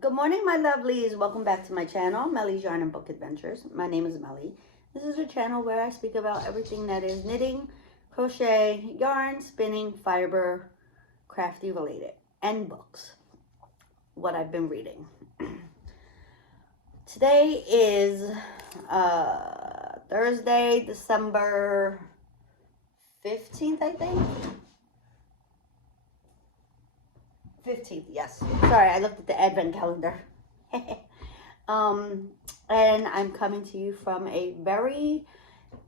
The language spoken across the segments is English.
Good morning, my lovelies. Welcome back to my channel, Melly's Yarn and Book Adventures. My name is Melly. This is a channel where I speak about everything that is knitting, crochet, yarn, spinning, fiber, crafty related, and books. What I've been reading. Today is Thursday, December 15th, I think. 15th, yes. Sorry, I looked at the advent calendar. And I'm coming to you from a very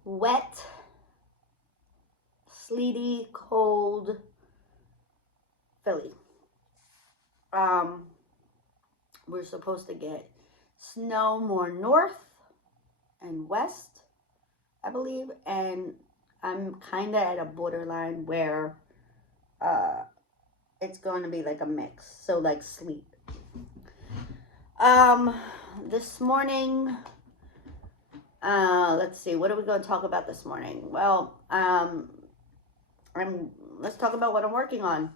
wet, sleety, cold Philly. We're supposed to get snow more north and west, I believe, and I'm kind of at a borderline where it's going to be like a mix, so like sleet. This morning, let's see, what are we going to talk about this morning? Well, let's talk about what I'm working on.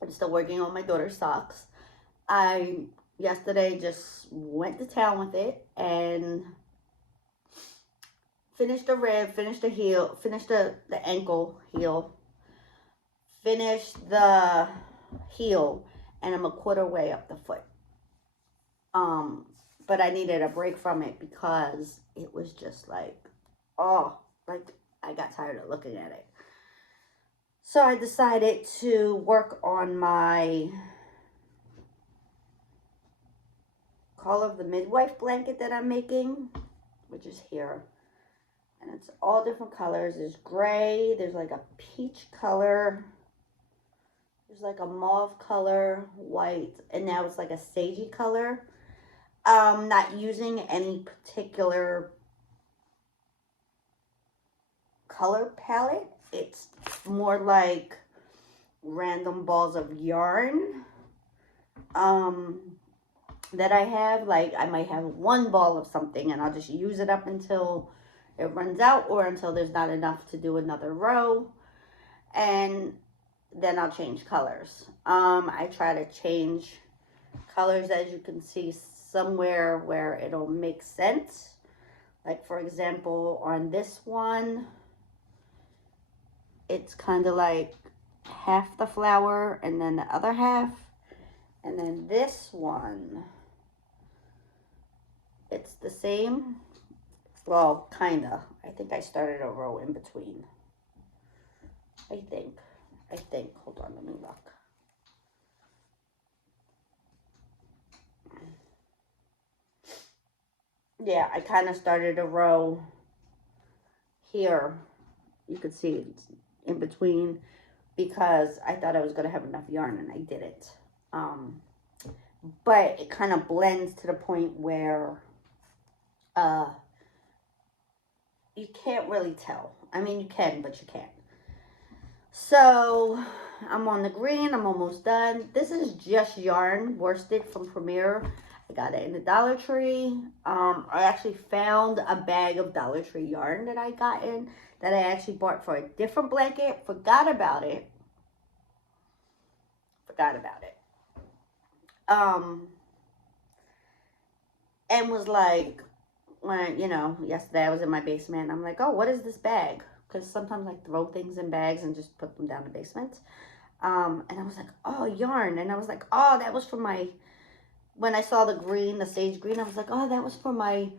I'm still working on my daughter's socks. I yesterday just went to town with it and finished the rib, finished the heel, finished the ankle heel, finished the heel, and I'm a quarter way up the foot. But I needed a break from it because it was just like, like I got tired of looking at it. So I decided to work on my Call of the Midwife blanket that I'm making, which is here. And it's all different colors. There's gray, there's like a peach color, there's like a mauve color, white, and now it's like a sagey color. Not using any particular color palette. It's more like random balls of yarn that I have. Like I might have one ball of something and I'll just use it up until it runs out or until there's not enough to do another row, and then I'll change colors. I try to change colors, as you can see, somewhere where it'll make sense. Like for example, on this one, it's kind of like half the flower and then the other half. And then this one, it's the same. Well, kind of. I think I started a row in between. I think. Hold on, let me look. Yeah, I kind of started a row here. You could see it's in between because I thought I was going to have enough yarn and I didn't. But it kind of blends to the point where you can't really tell. I mean, you can, but you can't. So I'm on the green. I'm almost done. This is just yarn worsted from Premier. I got it in the Dollar Tree. I actually found a bag of Dollar Tree yarn that I got in that I actually bought for a different blanket. Forgot about it. And was like, when, yesterday I was in my basement. I'm like, oh, what is this bag? Because sometimes I throw things in bags and just put them down the basement. And I was like, oh, yarn. And I was like, oh, that was for my, when I saw the green, the sage green, I was like, oh, that was for my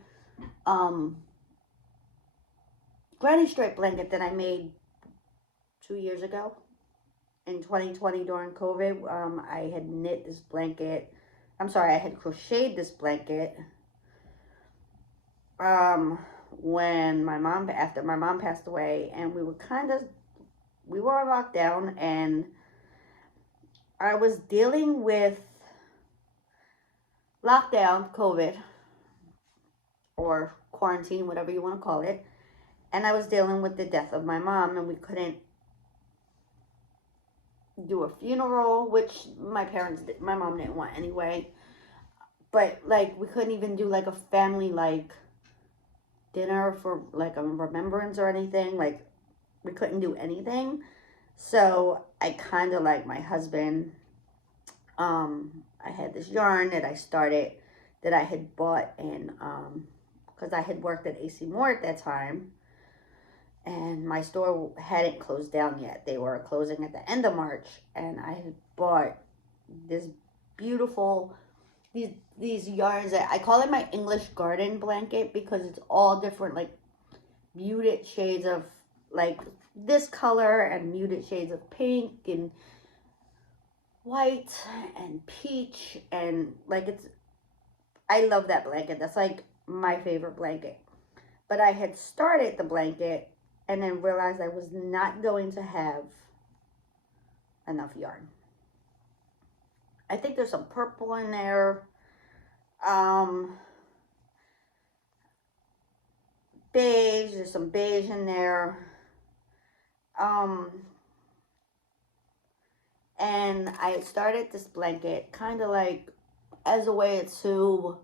granny stripe blanket that I made 2 years ago. In 2020 during COVID, I had knit this blanket. I had crocheted this blanket when after my mom passed away, and we were on lockdown, and I was dealing with lockdown, COVID, or quarantine, whatever you want to call it, and I was dealing with the death of my mom, and we couldn't do a funeral, which my mom didn't want anyway, but like we couldn't even do like a family like dinner for like a remembrance or anything. Like we couldn't do anything. So I kind of, like, my husband I had this yarn that I started, that I had bought in, because I had worked at AC Moore at that time, and my store hadn't closed down yet. They were closing at the end of March, and I had bought this beautiful, these yarns that I call it my English garden blanket, because it's all different, like muted shades of like this color and muted shades of pink and white and peach, and like it's, I love that blanket. That's like my favorite blanket. But I had started the blanket and then realized I was not going to have enough yarn. I think there's some purple in there. Beige, there's some beige in there. And I started this blanket kind of like as a way to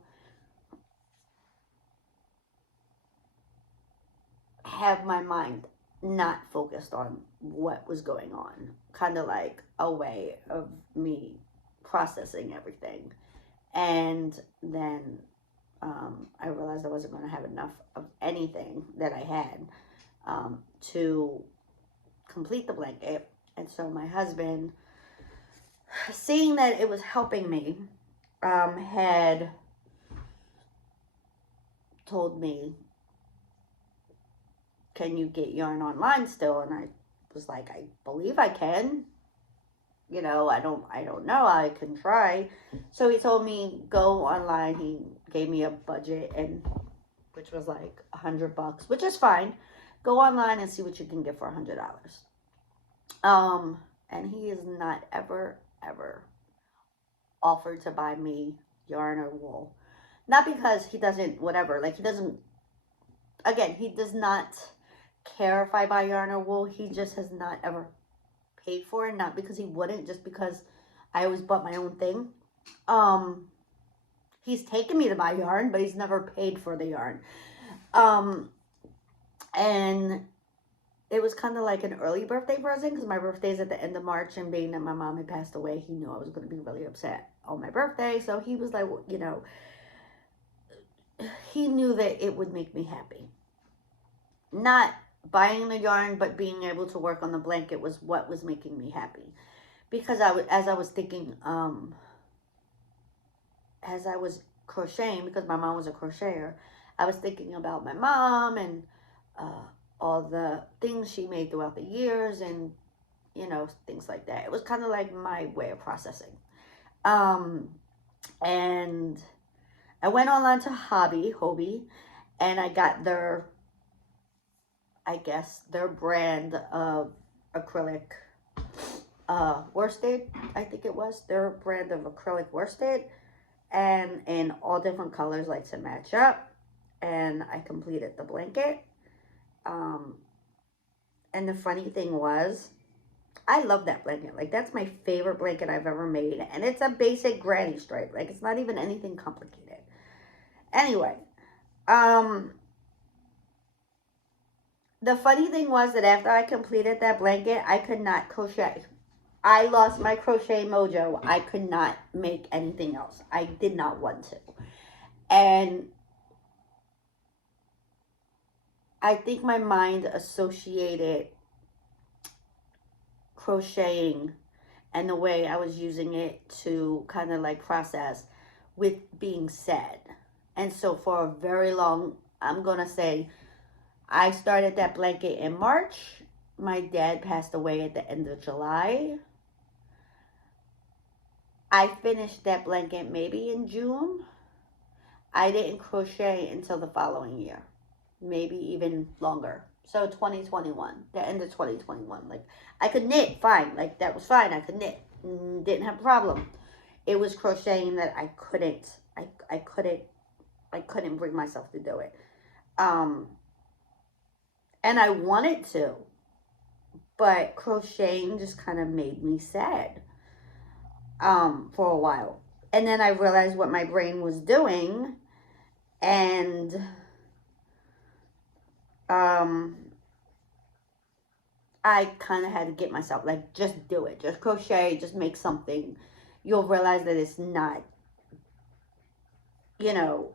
have my mind not focused on what was going on, kind of like a way of me processing everything. And then I realized I wasn't going to have enough of anything that I had to complete the blanket. And so my husband, seeing that it was helping me, had told me, can you get yarn online still? And I was like, I believe I can. You know, I don't know. I can try. So he told me go online. He gave me a budget, and which was like $100, which is fine. Go online and see what you can get for $100. And he is not ever offered to buy me yarn or wool. Not because he doesn't, whatever, like he doesn't, again, he does not care if I buy yarn or wool. He just has not ever paid for it. Not because he wouldn't, just because I always bought my own thing. He's taken me to buy yarn, but he's never paid for the yarn. And it was kind of like an early birthday present, because my birthday's at the end of March, and being that my mom had passed away, he knew I was going to be really upset on my birthday. So he was like, well, you know, he knew that it would make me happy. Not buying the yarn, but being able to work on the blanket was what was making me happy. Because as I was thinking, as I was crocheting, because my mom was a crocheter, I was thinking about my mom and all the things she made throughout the years, and you know, things like that. It was kind of like my way of processing. And I went online to Hobby, and I got their, I guess, their brand of acrylic worsted. I think it was their brand of acrylic worsted, and in all different colors, like to match up. And I completed the blanket. And the funny thing was, I love that blanket. Like, that's my favorite blanket I've ever made. And it's a basic granny stripe. Like, it's not even anything complicated. Anyway, the funny thing was that after I completed that blanket, I could not crochet. I lost my crochet mojo. I could not make anything else. I did not want to. And I think my mind associated crocheting and the way I was using it to kind of like process with being sad. And so for a very long, I'm going to say, I started that blanket in March. My dad passed away at the end of July. I finished that blanket maybe in June. I didn't crochet until the following year, maybe even longer. So 2021, the end of 2021. Like, I could knit fine. Like, that was fine. I could knit. Didn't have a problem. It was crocheting that I couldn't bring myself to do it. And I wanted to, but crocheting just kind of made me sad for a while. And then I realized what my brain was doing, and I kind of had to get myself, like, just do it. Just crochet, just make something. you'll realize that it's not, you know,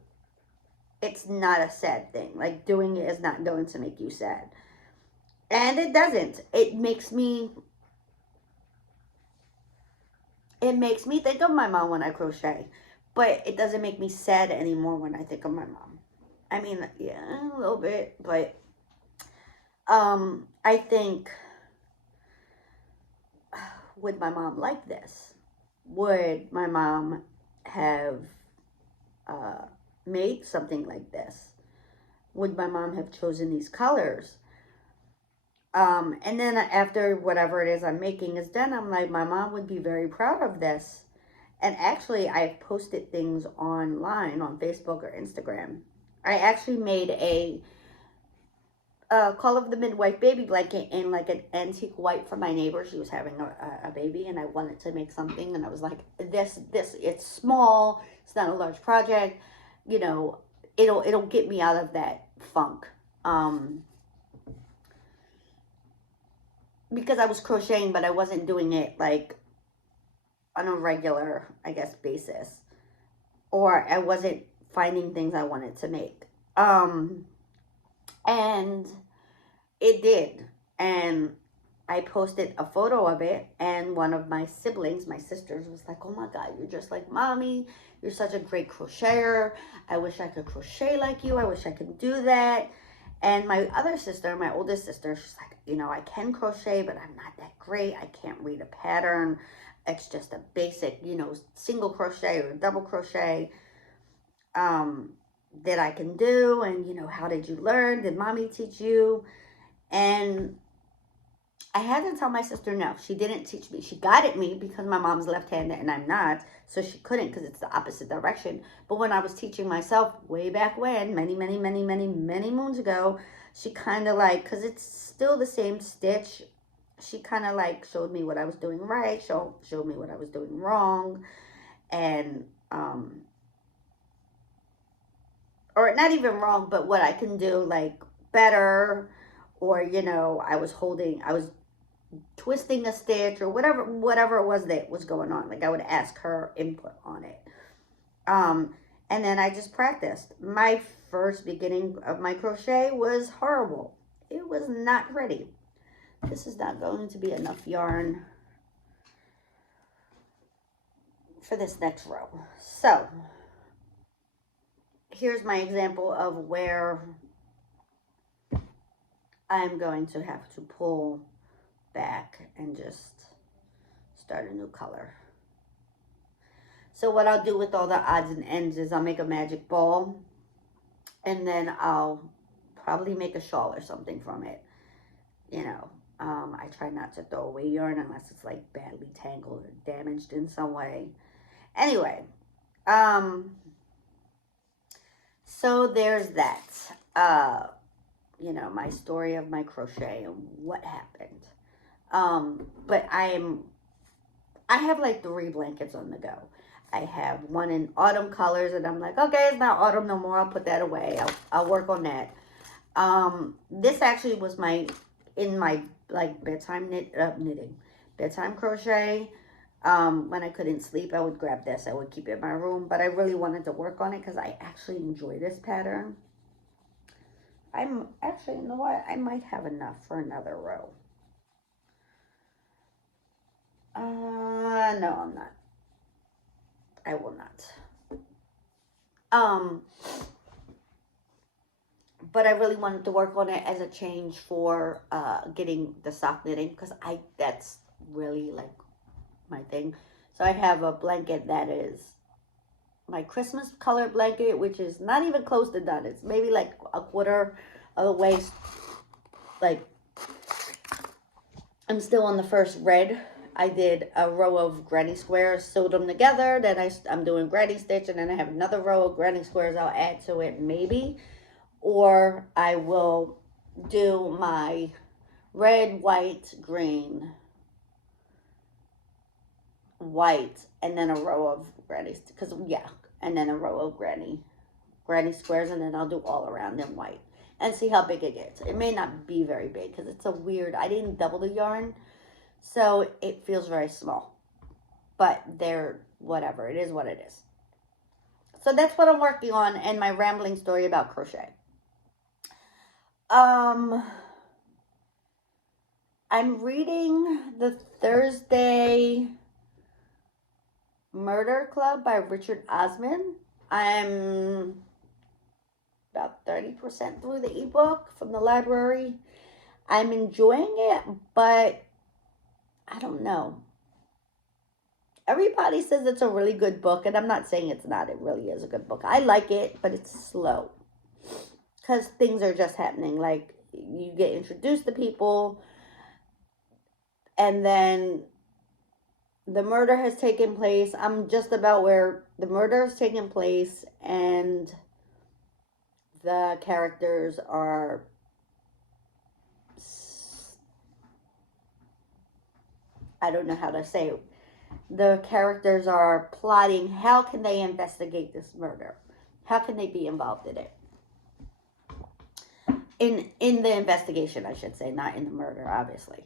it's not a sad thing. Like, doing it is not going to make you sad. And it doesn't. It makes me think of my mom when I crochet. But it doesn't make me sad anymore when I think of my mom. I mean, yeah, a little bit, but I think, would my mom like this? Would my mom have uh, made something like this? Would my mom have chosen these colors? And then after whatever it is I'm making is done, I'm like, my mom would be very proud of this. And actually, I've posted things online on Facebook or Instagram. I actually made a Call of the Midwife baby blanket in like an antique white for my neighbor. She was having a baby, and I wanted to make something, and I was like, it's small. It's not a large project. You know, it'll get me out of that funk. Because I was crocheting, but I wasn't doing it like on a regular, I guess, basis, or I wasn't finding things I wanted to make. And it did. And I posted a photo of it, and one of my siblings, my sisters, was like, "Oh my God, you're just like mommy. You're such a great crocheter. I wish I could crochet like you. I wish I could do that." And my other sister, my oldest sister, she's like, I can crochet, but I'm not that great. I can't read a pattern. It's just a basic, single crochet or double crochet um, that I can do. And, how did you learn? Did mommy teach you? And I had to tell my sister no. She didn't teach me. She guided me because my mom's left-handed and I'm not. So she couldn't because it's the opposite direction. But when I was teaching myself way back when, many, many, many, many, many moons ago, she kind of like, because it's still the same stitch, she kind of like showed me what I was doing right, showed me what I was doing wrong. And, or not even wrong, but what I can do like better. Or, I was twisting a stitch or whatever it was that was going on. Like, I would ask her input on it. And then I just practiced. My first beginning of my crochet was horrible. It was not pretty. This is not going to be enough yarn for this next row. So here's my example of where I'm going to have to pull back and just start a new color. So what I'll do with all the odds and ends is I'll make a magic ball, and then I'll probably make a shawl or something from it. I try not to throw away yarn unless it's like badly tangled or damaged in some way. Anyway, so there's that. My story of my crochet and what happened. But I have like 3 blankets on the go. I have one in autumn colors, and I'm like, okay, it's not autumn no more. I'll put that away. I'll work on that. This actually was in my like bedtime bedtime crochet. When I couldn't sleep, I would grab this. I would keep it in my room, but I really wanted to work on it because I actually enjoy this pattern. I'm actually, you know what? I might have enough for another row. No, I'm not. I will not. But I really wanted to work on it as a change for getting the sock knitting, because that's really like my thing. So I have a blanket that is my Christmas color blanket, which is not even close to done. It's maybe like a quarter of the way. Like, I'm still on the first red. I did a row of granny squares, sewed them together. Then I'm doing granny stitch, and then I have another row of granny squares I'll add to it maybe. Or I will do my red, white, green, white, and then a row of granny, and then a row of granny squares, and then I'll do all around them white and see how big it gets. It may not be very big because it's I didn't double the yarn, so it feels very small. but they're whatever. It is what it is. So that's what I'm working on, and my rambling story about crochet. Um, I'm reading the Thursday Murder Club by Richard Osman. I'm about 30% through the ebook from the library. I'm enjoying it, but I don't know. Everybody says it's a really good book, and I'm not saying it's not. It really is a good book. I like it, but it's slow because things are just happening. Like, you get introduced to people, and then the murder has taken place. I'm just about where the murder has taken place, and the characters are, I don't know how to say it. The characters are plotting, how can they investigate this murder? How can they be involved in it? In the investigation, I should say, not in the murder, obviously.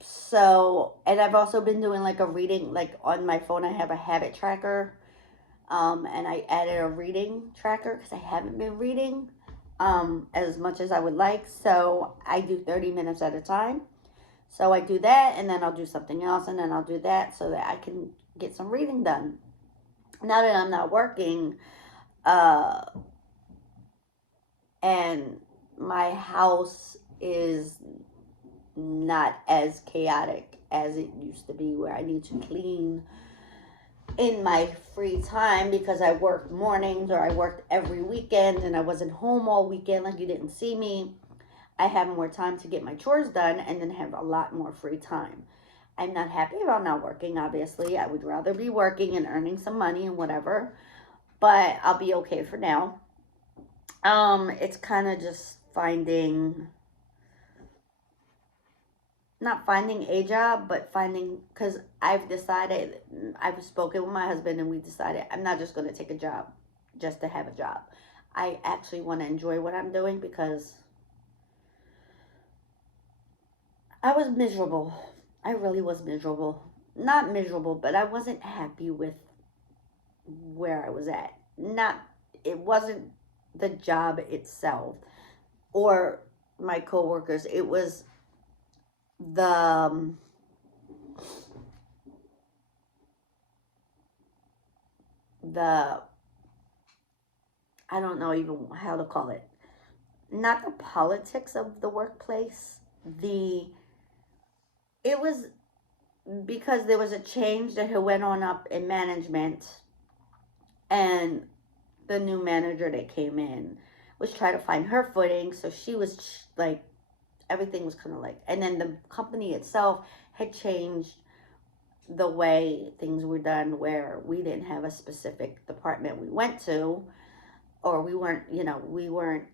So, and I've also been doing like a reading, like on my phone I have a habit tracker, and I added a reading tracker because I haven't been reading as much as I would like. So I do 30 minutes at a time. So I do that, and then I'll do something else, and then I'll do that so that I can get some reading done. Now that I'm not working, uh, and my house is not as chaotic as it used to be, where I need to clean in my free time because I worked mornings or I worked every weekend and I wasn't home all weekend, like you didn't see me. I have more time to get my chores done and then have a lot more free time. I'm not happy about not working, obviously. I would rather be working and earning some money and whatever, but I'll be okay for now. It's kind of just finding, not finding a job, but finding, because I've spoken with my husband and we decided I'm not just going to take a job just to have a job. I actually want to enjoy what I'm doing because I was miserable. I really was miserable. Not miserable, but I wasn't happy with where I was at. Not, it wasn't the job itself or my coworkers. It was the the I don't know even how to call it. Not the politics of the workplace. The It was because there was a change that had went on up in management, and the new manager that came in was trying to find her footing. So she was like, everything was kind of like, and then the company itself had changed the way things were done, where we didn't have a specific department we went to, or we weren't,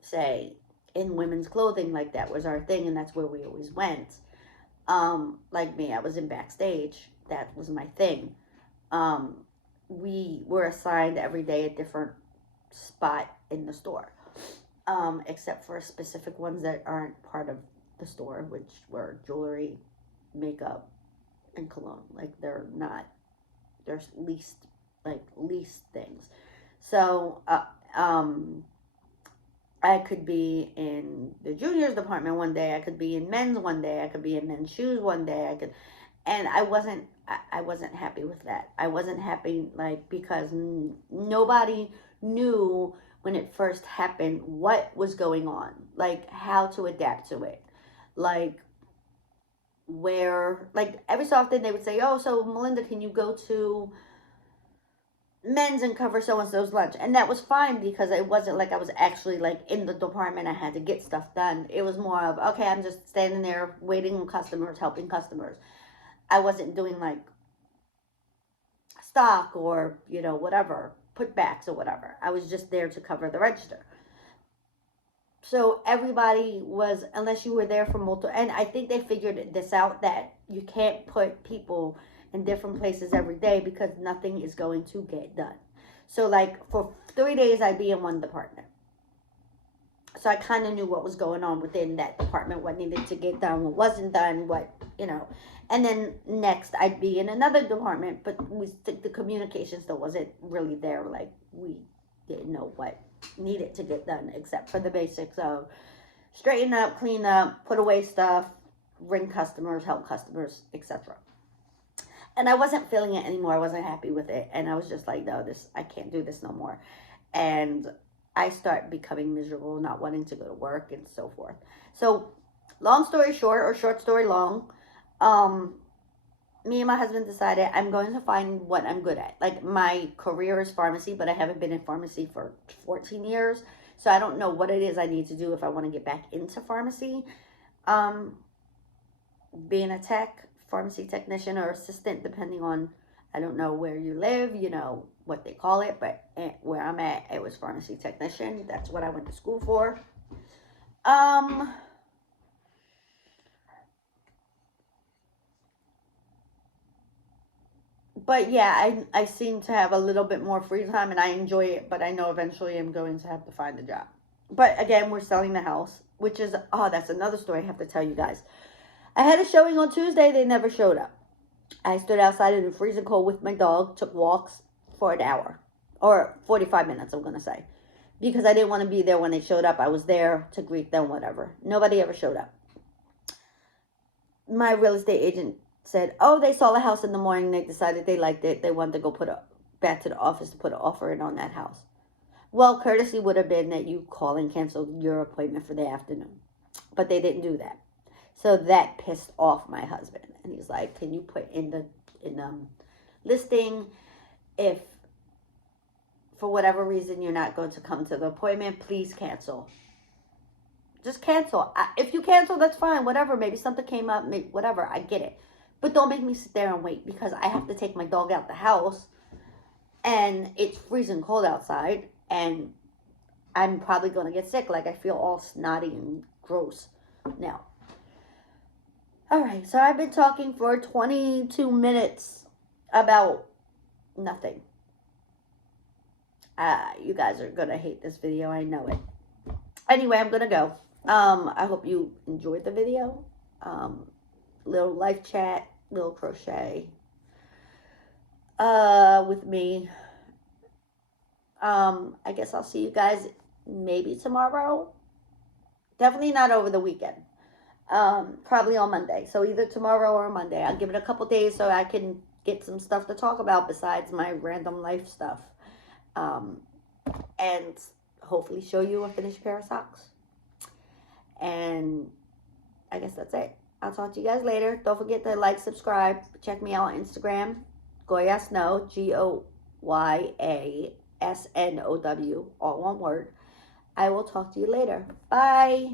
say, in women's clothing, like that was our thing, and that's where we always went. Like me, I was in backstage. That was my thing. Um, we were assigned every day a different spot in the store, except for specific ones that aren't part of the store, which were jewelry, makeup, and cologne. Like, they're not, they're least things. So, I could be in the juniors department one day. I could be in men's one day. I could be in men's shoes one day. And I wasn't happy with that. I wasn't happy, like, because nobody knew when it first happened what was going on, like how to adapt to it, like where, like, every so often they would say, oh, so Melinda, can you go to men's and cover so and so's lunch? And that was fine because it wasn't like I was actually like in the department. I had to get stuff done. It was more of, okay, I'm just standing there waiting on customers, helping customers. I wasn't doing like stock or whatever, putbacks or whatever. I was just there to cover the register. So everybody was, unless you were there for multiple, and I think they figured this out, that you can't put people in different places every day because nothing is going to get done. So like for 3 days I'd be in one department. So I kind of knew what was going on within that department, what needed to get done, what wasn't done, what, you know. And then next I'd be in another department, but the communication still wasn't really there. Like, we didn't know what needed to get done except for the basics of straighten up, clean up, put away stuff, ring customers, help customers, etc. And I wasn't feeling it anymore. I wasn't happy with it. And I was just like, no, I can't do this no more. And I start becoming miserable, not wanting to go to work and so forth. So, long story short, or short story long, um, me and my husband decided I'm going to find what I'm good at. Like, my career is pharmacy, but I haven't been in pharmacy for 14 years. So I don't know what it is I need to do if I want to get back into pharmacy. Um, Being a tech, pharmacy technician or assistant, depending on, I don't know where you live, you know, what they call it, but where I'm at, it was pharmacy technician. That's what I went to school for. But yeah, I seem to have a little bit more free time and I enjoy it, but I know eventually I'm going to have to find a job. But again, we're selling the house, which is, oh, that's another story I have to tell you guys. I had a showing on Tuesday, they never showed up. I stood outside in the freezing cold with my dog, took walks for an hour, or 45 minutes, I'm going to say, because I didn't want to be there when they showed up. I was there to greet them, whatever. Nobody ever showed up. My real estate agent said, oh, they saw the house in the morning. They decided they liked it. They wanted to go back to the office to put an offer in on that house. Well, courtesy would have been that you call and cancel your appointment for the afternoon. But they didn't do that. So that pissed off my husband. And he's like, can you put in the listing, if for whatever reason you're not going to come to the appointment, please cancel. Just cancel. If you cancel, that's fine. Whatever. Maybe something came up. Maybe, whatever. I get it. But don't make me sit there and wait, because I have to take my dog out the house. And it's freezing cold outside. And I'm probably going to get sick. Like, I feel all snotty and gross now. Alright, so I've been talking for 22 minutes about nothing. You guys are going to hate this video. I know it. Anyway, I'm going to go. I hope you enjoyed the video. Little life chat, little crochet with me. I guess I'll see you guys maybe tomorrow. Definitely not over the weekend. Probably on Monday. So either tomorrow or Monday. I'll give it a couple days so I can get some stuff to talk about besides my random life stuff. And hopefully show you a finished pair of socks. And I guess that's it. I'll talk to you guys later. Don't forget to like, subscribe. Check me out on Instagram. Goya Snow. GOYASNOW. All one word. I will talk to you later. Bye.